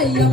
ayam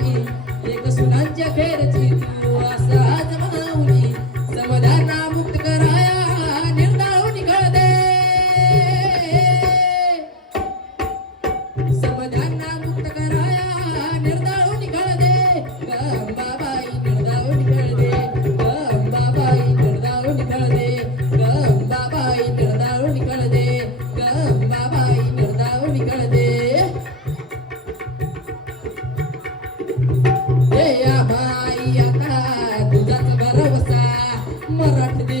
रवसा Marathi